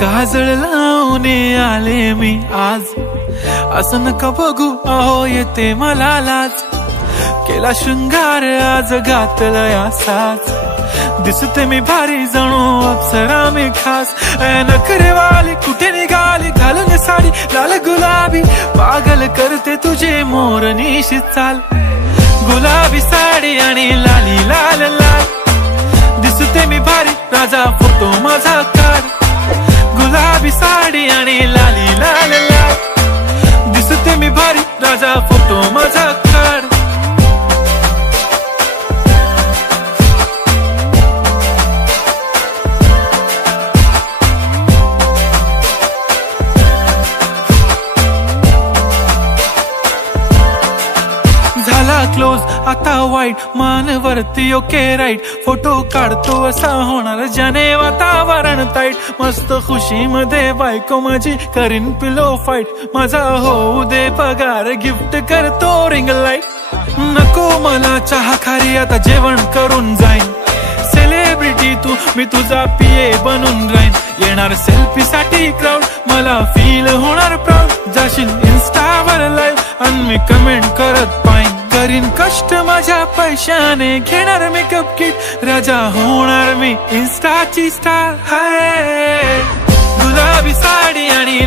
काजळ लावून आले मी आज, असं नका बघू अहो येते मला लाज. केला शृंगार आज घातलंय असाच, दिसते मी भारी जणू अप्सरा मी खास. नखरेवाली कुठे निघाली घालून साडी लाल गुलाबी, पागल करते तुझे मोरनीशी चाल. गुलाबी साडी आणि लाली लाल लाल, दिसते मी भारी राजा फोटो माझा काढ. गुलाबी साडी आणि लाली लाल लाल, दिसते मी भारी राजा फोटो माझा काढ. झाला क्लोज आता वाईट, मानवरती ओके राईट. फोटो काढतो असा होणार ज्याने वातावरण ताईट. मस्त खुशी मध्ये बायको माझी करीन पिलो फाईट. माझा होऊ दे पगार गिफ्ट करतो रिंग लाईट. नको मला चहा खारी आता जेवण करून जाईन. सेलिब्रिटी तू मी तुझा पिये बनून राहीन. येणार सेल्फी साठी क्राऊड मला फील होणार प्राऊड. जाशील इन्स्टावर लाईव्ह आणि मी कमेंट करत पाईन. करीन कष्ट माझ्या पैशाने घेणार मेकअप किट. राजा होणार मी इन्स्टाची स्टार. हाय गुलाबी साडी आणि